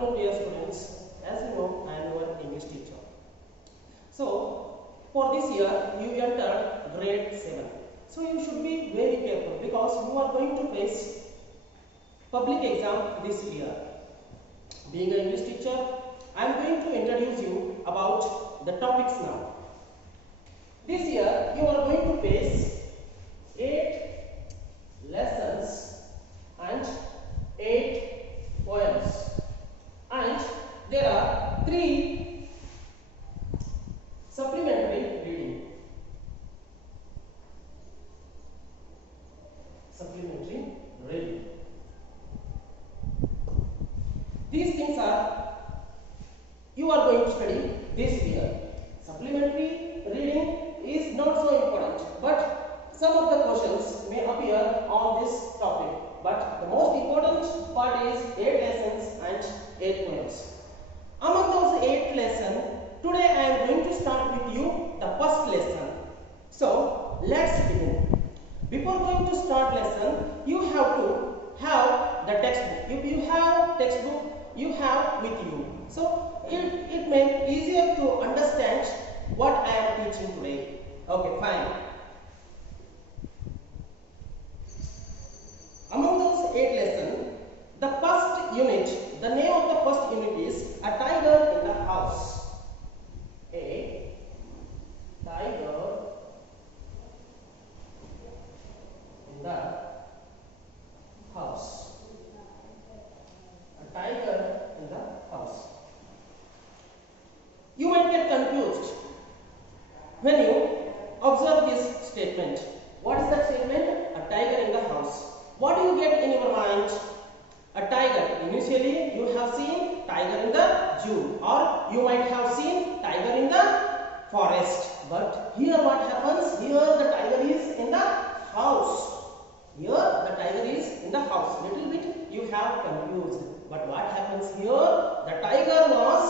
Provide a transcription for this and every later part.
afternoon, dear students. As you know, I am your English teacher. So, for this year, you entered grade 7. So, you should be very careful because you are going to face public exam this year. Being an English teacher, I am going to introduce you about the topics now. This year, you are going to face 8 lessons and 8 poems, and there are 3 supplementary reading. These things are you are going to study this year. Supplementary reading is not so important, but some of the questions may appear on this topic. But the most important part is 8 lessons and 8 poems. Among those 8 lessons, today I am going to start with you the first lesson. So let's begin. Before going to start lesson, you have to have the textbook. If you have textbook, you have with you. So it may easier to understand what I am teaching today. Okay, fine. Among those 8 lessons, the first unit, the name of the first unit is A Tiger in the House. A tiger in the house. A tiger in the house. You might get confused when you observe this statement. What is that statement? A tiger in the house. What do you get in your mind? A tiger. Initially, you have seen tiger in the zoo, or you might have seen tiger in the forest. But here what happens? Here the tiger is in the house. Here the tiger is in the house. Little bit you have confused. But what happens here? The tiger was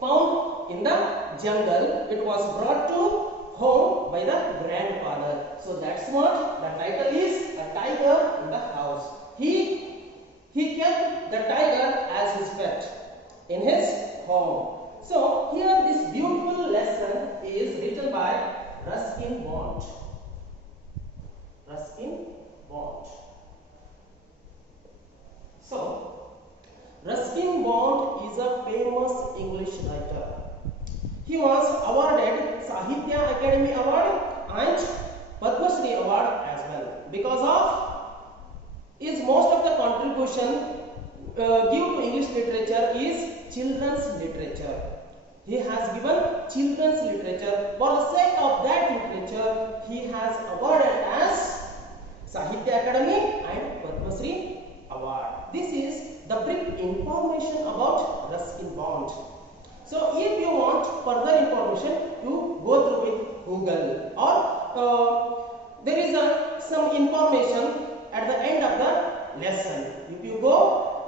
found in the jungle. It was brought to home by the grandfather. So that's what the title is, A Tiger in the House. He kept the tiger as his pet in his home. So here this beautiful lesson is written by Ruskin Bond. Ruskin Bond. So Ruskin Bond is a famous English writer. He was awarded Sahitya Academy Award and Padma Shri Award as well because of his most of the contribution given to English literature is children's literature. He has given children's literature. For the sake of that literature, he has awarded as Sahitya Academy and Padma Shri Award. This is the brief information about Ruskin Bond. So if you want further information, you go through with Google, or there is some information at the end of the lesson. If you go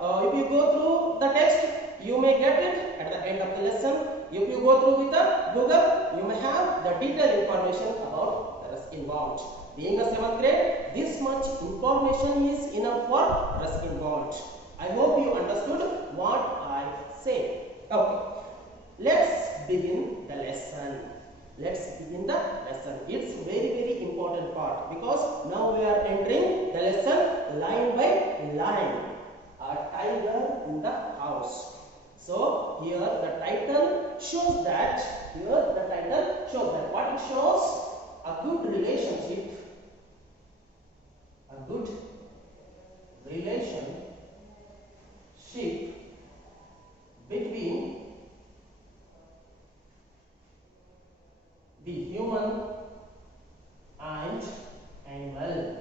through the text, you may get it at the end of the lesson. If you go through with the Google, you may have the detailed information about the Ruskin Bond. Being a 7th grade, this much information is enough for Ruskin Bond. I hope you understood what I say. Okay. Let's begin the lesson. It's very important part because now we are entering the lesson line by line. A tiger in the house. So here the title shows that. What it shows? A good relationship. A good relationship between the human and animal.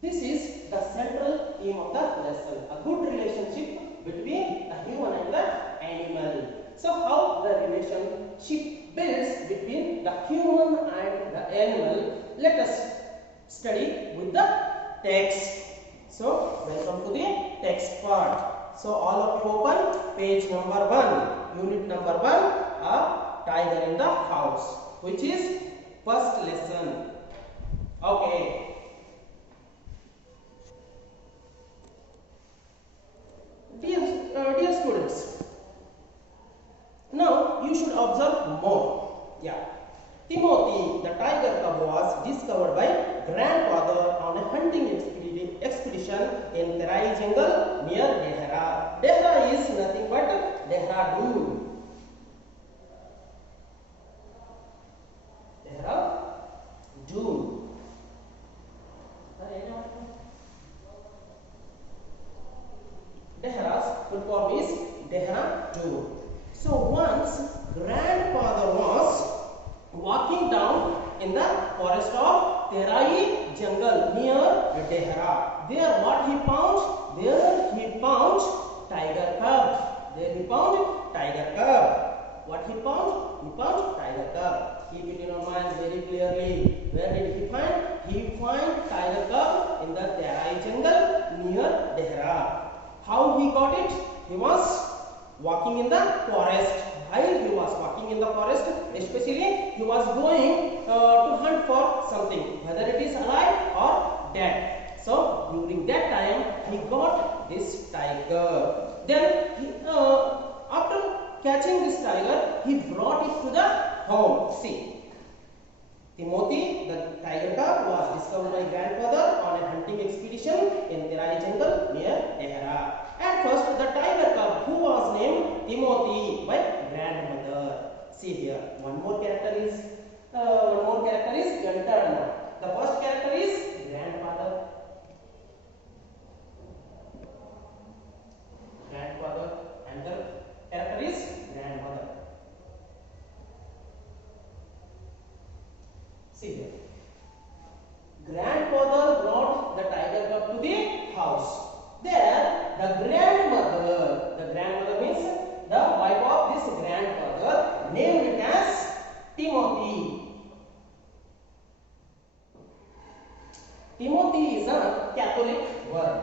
This is the central theme of the lesson. A good relationship between the human and the animal. So how the relationship builds between the human and the animal? Let us study with the text. So welcome to the text part. So all of you open page number 1, unit number 1, A Tiger in the House, which is first lesson. Okay. expedition in Terai jungle near Dehra. Dehra is nothing but Dehradun. Dehradun. Dehra's full form is Dehradun. So once grandfather was walking down in the forest of Terai jungle near Dehra. There what he found? There he found tiger cub. There he found tiger cub. What he found? He found tiger cub. Keep it in your mind very clearly. Where did he find? He found tiger cub in the Terai jungle near Dehra. How he got it? He was walking in the forest. While he was walking in the forest, especially he was going to hunt for something, whether it is alive or dead. So during that time he got this tiger. Then after catching this tiger, he brought it to the home. See, Timothy, the tiger cub, was discovered by grandfather on a hunting expedition in Terai jungle near Dehra. At first, the tiger cub, who was named Timothy by grandmother. See here, one more character is entered now. The first character is grandfather. Grandfather, and the character is grandmother. See here. Grandfather brought the tiger cub to the house. There, the grandmother means the wife of this grandfather, named it as Timothy. Timothy is a Catholic word.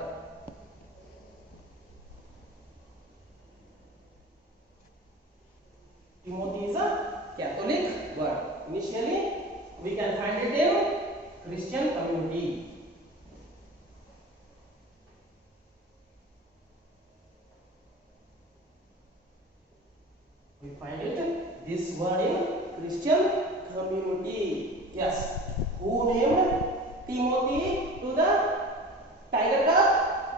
Timothy is a Catholic word. Initially, we can find it in Christian community. We find it this word in Christian community. Yes. Who named Timothy to the tiger cub?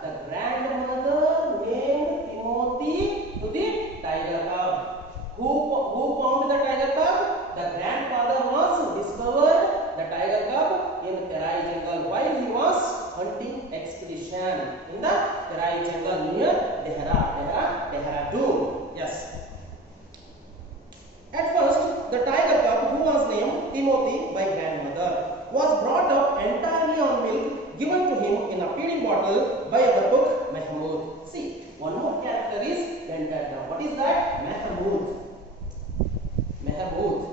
The grandmother named Timothy to the tiger cub. Who found the tiger cub? The grandfather was discovered the tiger cub in Terai jungle while he was hunting expedition in the Terai jungle near Dehradun. Yes. At first, the tiger cub, who was named Timothy by grandmother, was brought up entirely on milk given to him in a feeding bottle by our cook Mahmoud. See, one more character is entered now. What is that? Mahmoud. Mahmoud.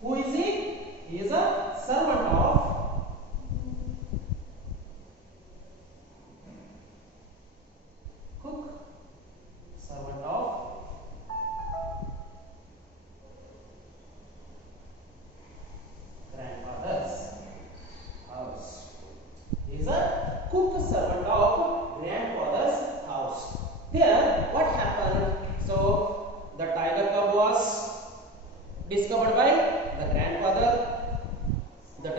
Who is he? He is a servant of cook, servant of grandfather's house. He is a cook, servant of grandfather's house. There, what happened? So, the tiger cub was discovered by the grandfather. The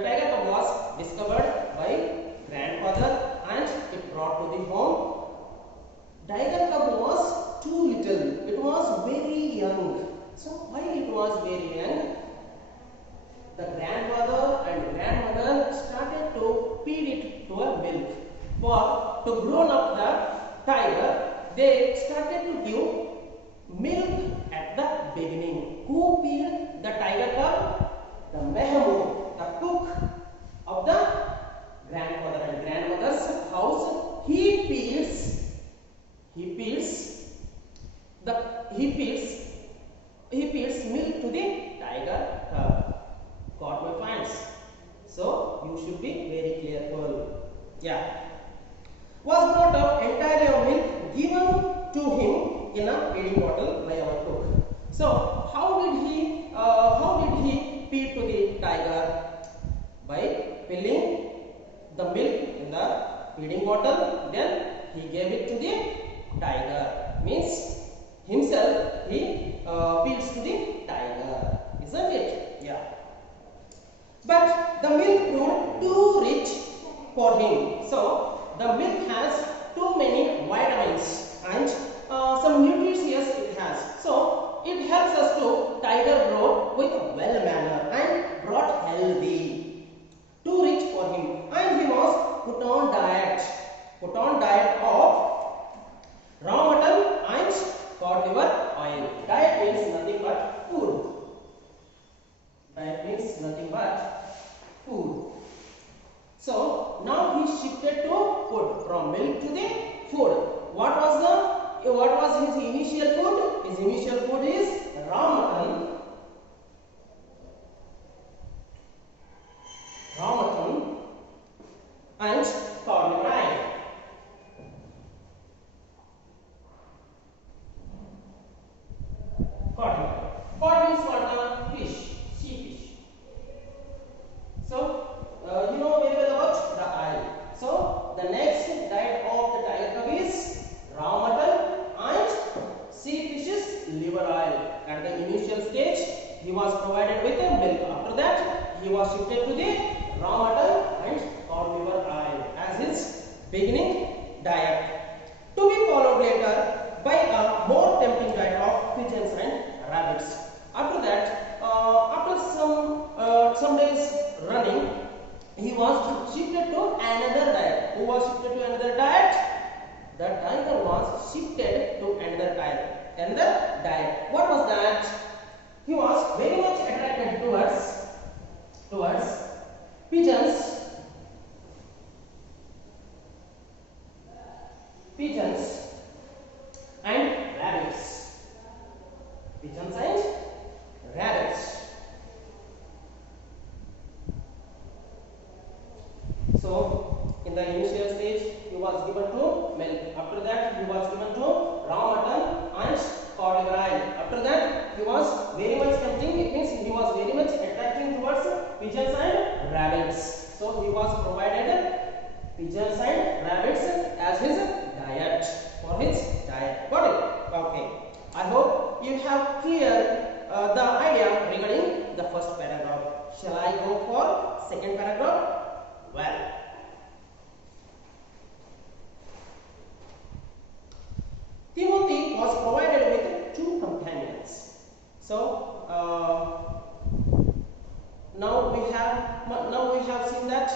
tiger cub was discovered by grandfather and it brought to the home. Tiger cub was too little. It was very young. So while it was very young, the grandfather and grandmother started to feed it to a milk. For to grow up the tiger, they started to give milk at the beginning. Who feed the tiger cub? The Mahmoud, the cook of the grandfather and grandmother's house. He feeds milk to the tiger cub. Got my points? So you should be very careful. Yeah. Was brought up entirely on milk given to him in a feeding bottle by our cook. So how did he feed to the tiger? By filling the milk in the feeding bottle, then he gave it to the tiger. Means himself for him. So the milk has too many vitamins and some nutritious it has. So it helps us to tiger grow with well manner and brought healthy. Too rich for him, and he was put on diet of raw mutton and cod liver oil. Diet means nothing but food. Diet means nothing but food. So now he shifted to food, from milk to the food. What was his initial food? His initial food is raw mutton, and cod liver oil. Cod means what? Fish, sea fish. So you know very well about the oil. So the next diet of the tiger cub is raw mutton and sea fish's liver oil. At the initial stage, he was provided with a milk. After that, he was shifted to the raw mutton and cod liver oil as his beginning diet, to be followed later by a more tempting diet of pigeons and rabbits. After that, after some days running, he was shifted to another diet. Who was shifted to another diet? The tiger was shifted to another diet. What was that? He was very much attracted towards pigeons and rabbits. Pigeons and rabbits. So in the initial stage, he was given to milk. After that, he was given to raw mutton and cod liver oil. After that, he was very much tempting. It means he was very much attracting towards pigeons and rabbits. So he was provided pigeons and rabbits as his diet, for his diet. Got it? Okay. I hope you have clear the idea regarding the first paragraph. Shall I go for second paragraph? Well, Timothy was provided with two companions. So now we have seen that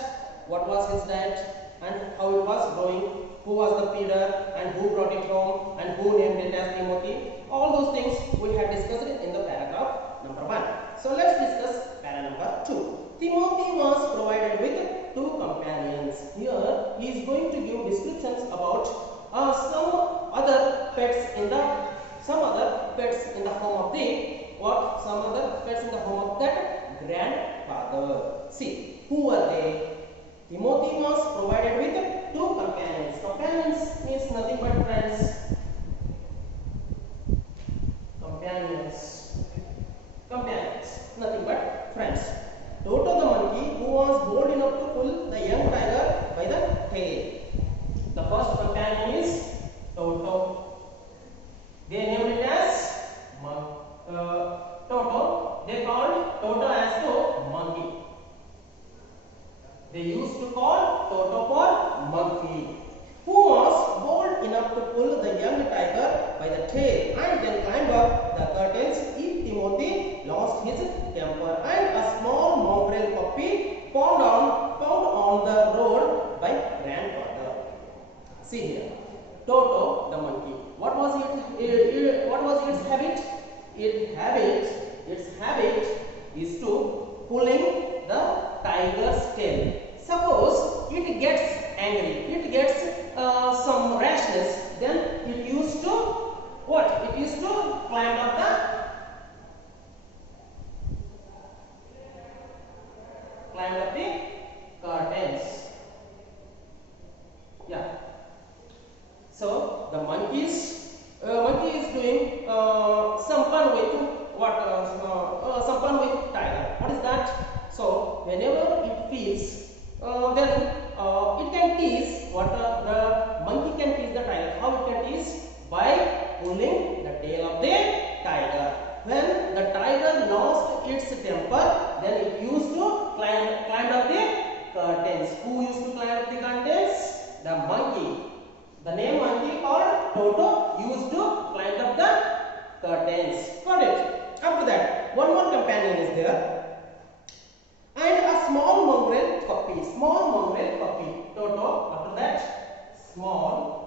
what was his diet and how it was growing, who was the feeder and who brought it home and who named it as Timothy. All those things we have discussed in the paragraph number 1. So let's discuss paragraph number 2. Timothy was provided with two companions. Here he is going to give descriptions about some other pets in the home of that grandfather. See, who were they? Timothy was provided with two companions. Companions means nothing but friends. Companions, nothing but friends. Toto the monkey, who was bold enough to pull the young tiger by the tail. The first companion is Toto. They named it as Toto. They called Toto as to monkey. They used to call Toto for monkey. Who was bold enough to pull the young tiger by the tail and then climb up the curtains if Timothy lost his temper, and a small mongrel puppy found on the road by grandfather. See here, Toto the monkey. What was its habit? Its habit is to pulling the tiger's tail. Suppose it gets angry, it gets some rashness, then it used to what? It used to climb up the curtains. Yeah. So the monkey is doing some fun with tiger. What is that? So whenever it feels, then it can tease. The monkey can tease the tiger. How it can tease? By pulling the tail of the tiger. When the tiger lost its temper, then it used to climb up the curtains. Who used to climb up the curtains? The monkey. The name monkey called Toto used to climb up the curtains. Got it? After that, one more companion is there. And a small mongrel puppy. Small mongrel puppy. Toto. After that, small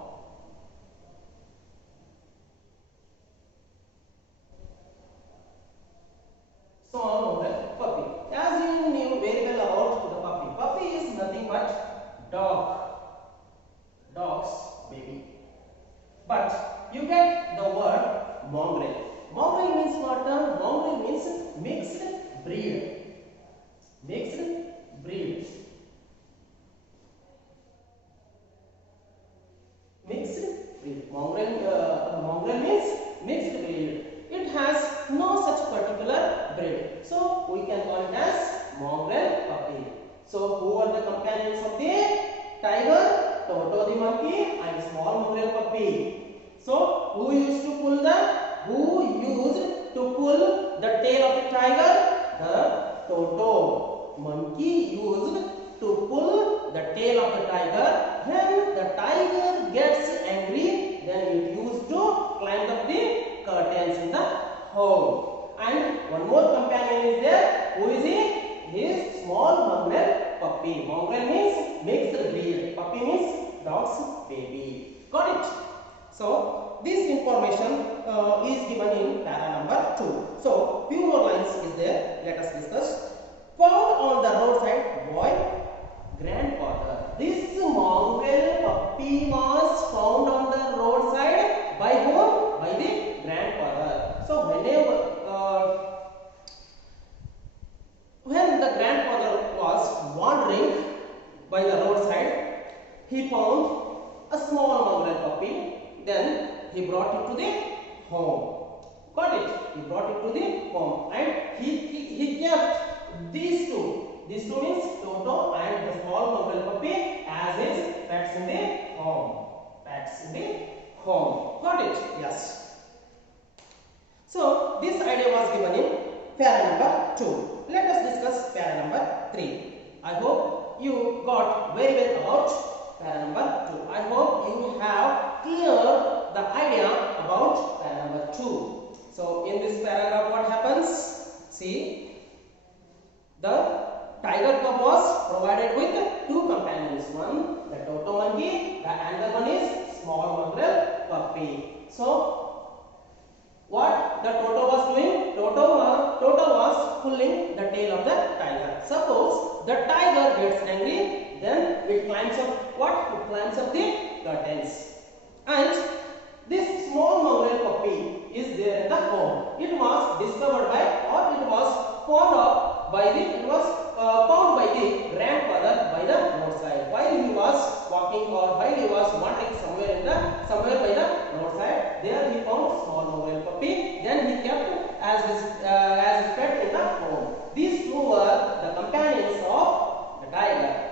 mongrel puppy. As you knew very well about the puppy. Puppy is nothing but dog. Dog's baby. But you get the word mongrel. Mongrel means what? Mongrel means mixed breed. Mixed breed. Mixed breed. Mongrel means mixed breed. It has no such particular breed. So we can call it as mongrel puppy. So who are the companions of the tiger? Toto the monkey and small mongrel puppy. So who used to pull the tail of the tiger? The Toto. Monkey used to pull the tail of the tiger. When the tiger gets angry, then it used to climb up the curtains in the home. And one more companion is there. Who is he? He is small mongrel puppy. Mongrel means mixed breed. Puppy means dog's baby. Got it? So this information is given in para number 2. So few more lines is there. Let us discuss. Found on the roadside boy grandfather. This mongrel puppy was found on the roadside by whom? By the grandfather. So when the grandfather was wandering by the roadside, he found a small mongrel puppy. Then he brought it to the home. Got it? He brought it to the home, and he kept these two. These two means Toto and the small mongrel puppy as his pets in the home. Pets in the home. Got it? Yes. So this idea was given in para number 2. Let us discuss para number 3. I hope you got very well about para number 2. I hope you have clear the idea about para number 2. So in this paragraph what happens? See, the tiger cub was provided with 2 companions. One, the Toto monkey, the another one is small mongrel puppy. So what the Toto was doing? Toto was pulling the tail of the tiger. Suppose the tiger gets angry, then it climbs up what? It climbs up the curtains. And this small mongrel puppy is there in the home. It was discovered by, or it was found by the grandfather by the roadside. While he was walking or while he was wandering somewhere by the roadside, there he found small mongrel puppy. Then he kept as his pet in the home. These two were the companions of the tiger.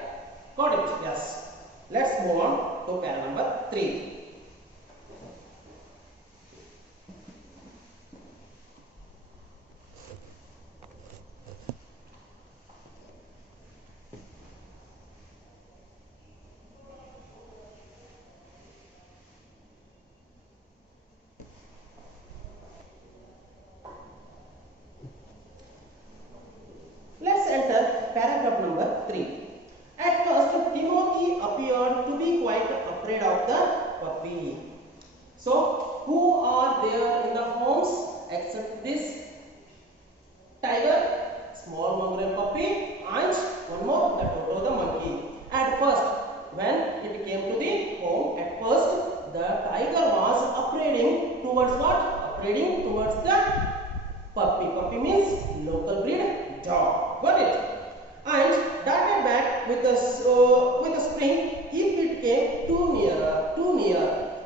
Got it? Yes. Let's move on to para number 3. Let's enter paragraph number 3. At first, Timothy appeared to be quite afraid of the puppy. So, who are there in the homes except this tiger, small mongrel puppy, and one more, the Toto the monkey. At first, when it came to the home, at first the tiger was upbraiding towards what? Upbraiding towards the puppy. Puppy means local breed dog. Got it? And darted back with a spring if it came too near.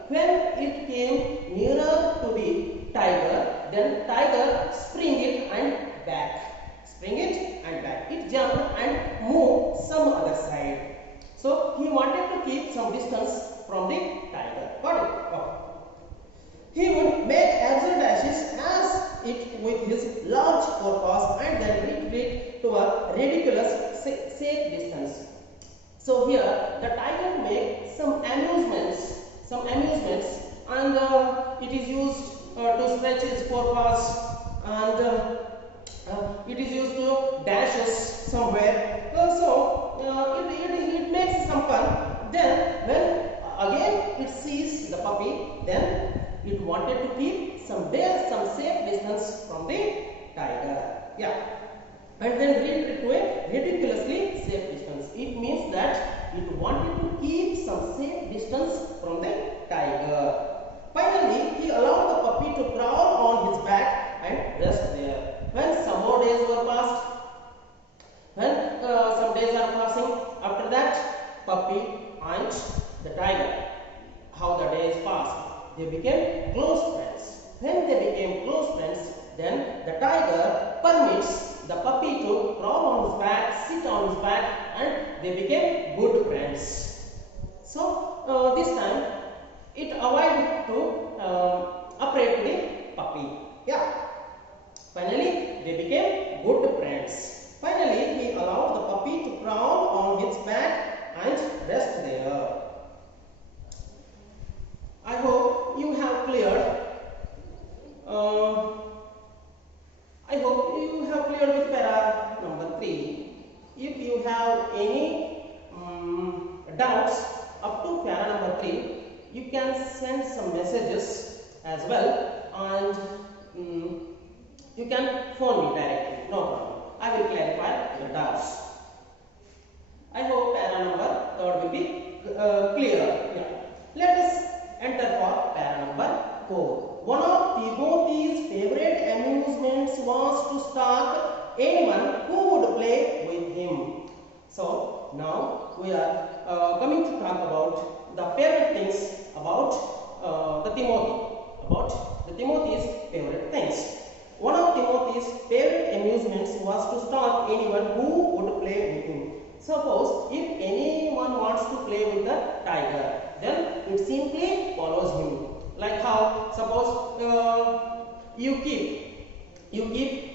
When it came nearer to the tiger, then tiger spring it and back. Spring it and back. It jumped and moved some other side. So he wanted to keep some distance from the tiger. Got it? Oh. He would make absurd dashes as it with his large forepaws and then retreat to a ridiculous safe distance. is used to stretch its forepaws, and it is used to dash us somewhere. It makes some fun. Then when again it sees the puppy, then it wanted to keep some safe distance from the tiger. Yeah. And then read it to a ridiculously safe distance. It means that it wanted to keep some safe distance from the tiger. Finally, he allowed the puppy to crawl on his back and rest there. When some more days were passed, when some days are passing, after that, puppy and the tiger, how the days passed, they became close friends. When they became close friends, then the tiger permits the puppy to crawl on his back, sit on his back, and they became good friends. So this time it avoided to afraid the puppy. Yeah. Finally, they became good friends. Finally, he allowed the puppy to crawl on his back and rest there. I hope you have cleared. With para number 3. If you have any doubts up to para number 3, you can send some messages as well, and you can phone me directly. No problem. I will clarify your doubts. I hope para number 3 will be clear. Yeah. Let us enter for para number 4. One of Timothy's favorite amusements was to stalk anyone who would play with him. So now we are coming to talk about the favorite things about the Timothy's favorite things. One of Timothy's favorite amusements was to stalk anyone who would play with him. Suppose if anyone wants to play with the tiger, then it simply follows him. Like how, suppose you keep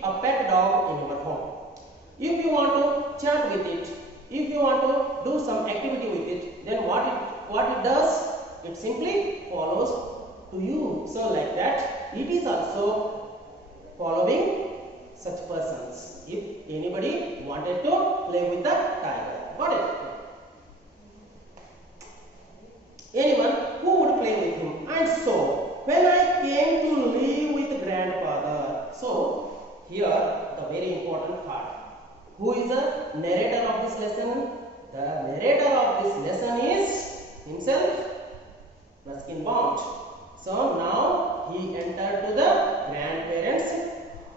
a pet dog in your home. If you want to chat with it, if you want to do some activity with it, then what it does, it simply follows to you. So like that, it is also following such persons. If anybody wanted to play with the tiger, got it? Anyone who would play with him. And so, when I came to live with grandfather, so here the very important part. Who is the narrator of this lesson? The narrator of this lesson is himself, Ruskin Bond. So now he entered to the grandparents'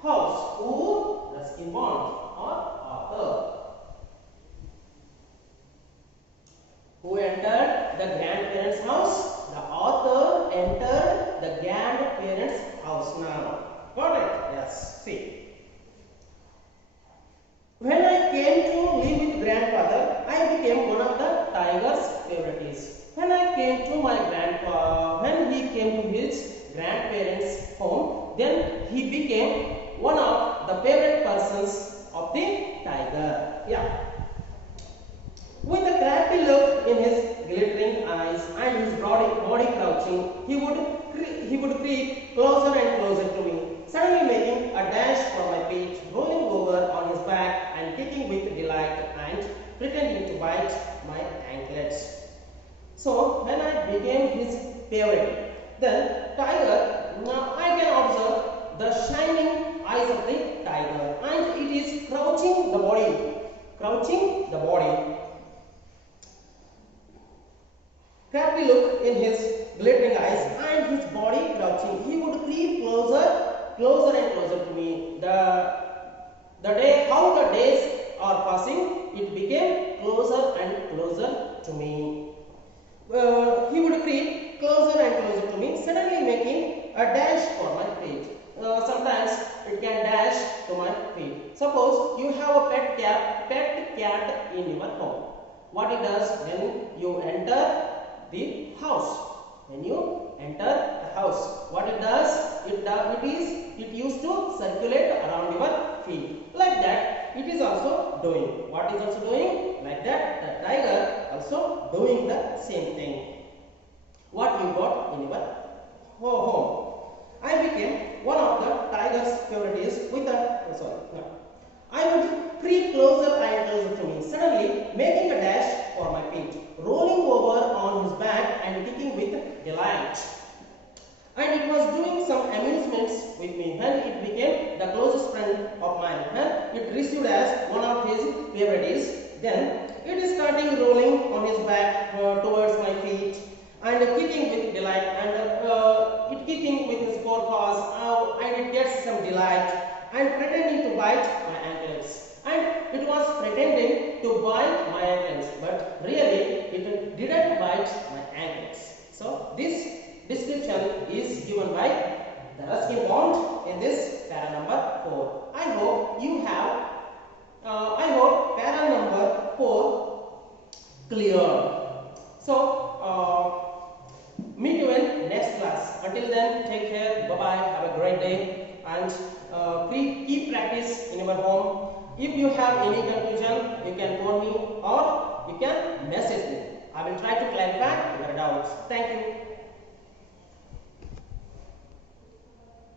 house. Who? Ruskin Bond or author. Who entered the grandparents' house? The author entered the grandparents' house now. Got it? Yes. See. When I came to live with grandfather, I became one of the tiger's favorites. When I came to my grandpa, when he came to his grandparents' home, then he became one of the favorite persons of the tiger. Yeah. With a crafty look in his glittering eyes and his body crouching, he would creep closer and closer to me, suddenly making a dash for my feet, rolling over on his back and kicking with delight and pretending to bite my anklets. So when I became his favorite, then tiger, now I can observe the shining eyes of the tiger, and it is crouching the body. Crafty look in his glittering eyes and his body crouching. He would creep closer and closer to me. How the days are passing, it became closer and closer to me. He would creep closer and closer to me, suddenly making a dash for my feet. Sometimes it can dash to my feet. Suppose you have a pet cat in your home. What it does when you enter the house? When you enter the house, what it does? It used to circulate around your feet. Like that, it is also doing. What is also doing? Like that, the tiger also doing the same thing. What you got in your home? received as one of his favorites. Then it is starting rolling on his back towards my feet and kicking with delight, and it kicking with his forepaws, and it gets some delight and pretending to bite my ankles. And it was pretending to bite my ankles, but really it didn't bite my ankles. So this description is given by the Ruskin bond in this para number 4. I hope you have para number 4 clear. So meet you in next class. Until then, take care. Bye bye. Have a great day, and please keep practice in your home. If you have any confusion, you can phone me or you can message me. I will try to clarify your doubts. Thank you.